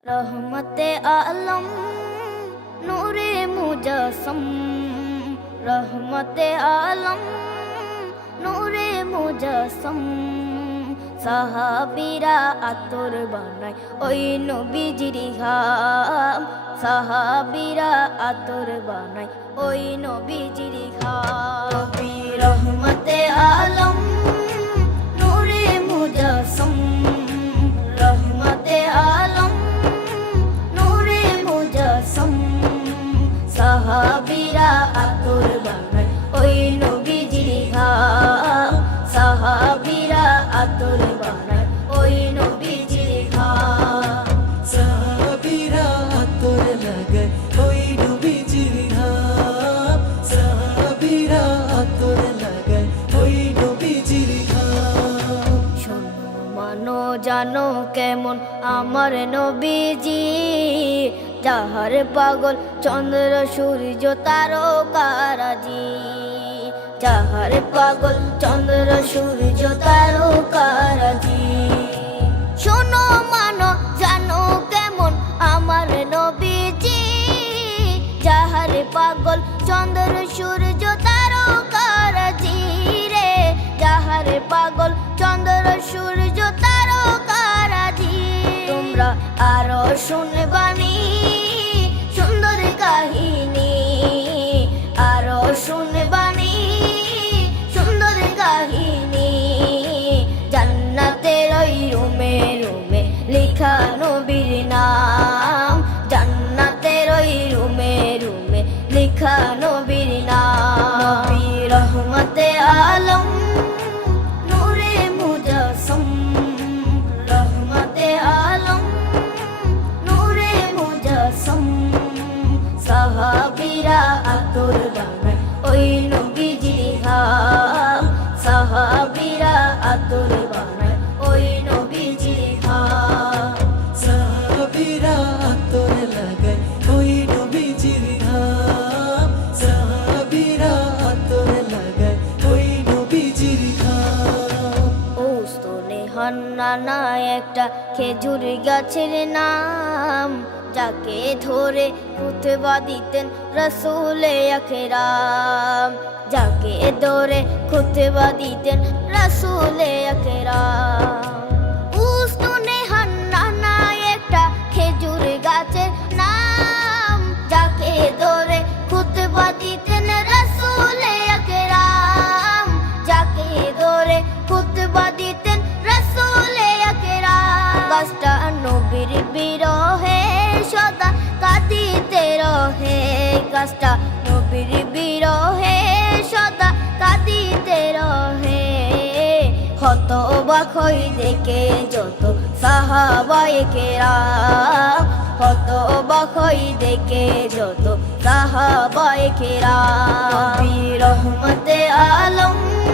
रहमते आलम नूरे मुजस्सम, रहमते आलम नूरे मुजस्सम। সাহাবীরা আতর বানায় ওই নবীজির ঘাম, সাহাবীরা আতর বানায় ওই নবীজির ঘাম। নবী রহমতে আলম নূরে মুজস্সম, রহমতে আলম নূরে মুজস্সম। সাহাবীরা আতর বানায় ওই নবীজির ঘাম, সাহাবীরা আতর বানায় ওই নবীজির ঘাম। সাহাবীরা আতর লাগায় ওই নবীজির ঘাম, সাহাবীরা আতর লাগায় ওই নবীজির ঘাম। শোনো মানো জানো কেমন আমার নবীজি, যাহার পাগল চন্দ্র সূর্য তারকারাজি, যাহার পাগল চন্দ্র সূর্য তারকারাজি। শোনো মানো জানো কেমন আমার নবীজি, যাহার পাগল চন্দ্র সূর্য তারকারাজি রে, যাহার পাগল চন্দ্র সূর্য তারকারাজি। তোমরা আরো শুনবানি সুন্দর কাহিনী, আরো শুনবানি সুন্দর কাহিনী। জান্নাতের ওই রুমে রুমে লেখা নবীর নাম, জান্নাতের ওই রুমে রুমে লেখা নবীর নাম। নবী রহমতে আলম নূরে মুজস্সম, রহমতে আলম নূরে মুজস্সম। সাহাবীরা আতর বানায় ওই নবীজির ঘাম, সাহাবীরা আতর বানায় ওই নবীজির ঘাম। সাহাবীরা আতর লাগায় ওই নবীজির ঘাম, সাহাবীরা আতর লাগায় ওই নবীজির ঘাম। ও স্তনে হান্নানা একটা খেজুর গাছের নাম, যাকে ধরে খুতবা দিতেন রাসূলে আকরাম, যাকে ধরে খুতবা দিতেন রাসূলে আকরাম। উস্তনে হান্নানা একটা খেজুর গাছের নাম, যাকে ধরে খুতবা দিতেন রাসূলে আকরাম, যাকে ধরে খুতবা দিতেন রাসূলে আকরাম। গাছটা নবীর বিরহে সদা কাঁদিতে রহে, গাছটা নবীর বিরহে সদা কাঁদিতে রহে। হতবাক হই দেখে যত সাহাবায়ে কেরাম, হতবাক হই দেখে যত সাহাবায়ে কেরাম। নবী রহমতে আলম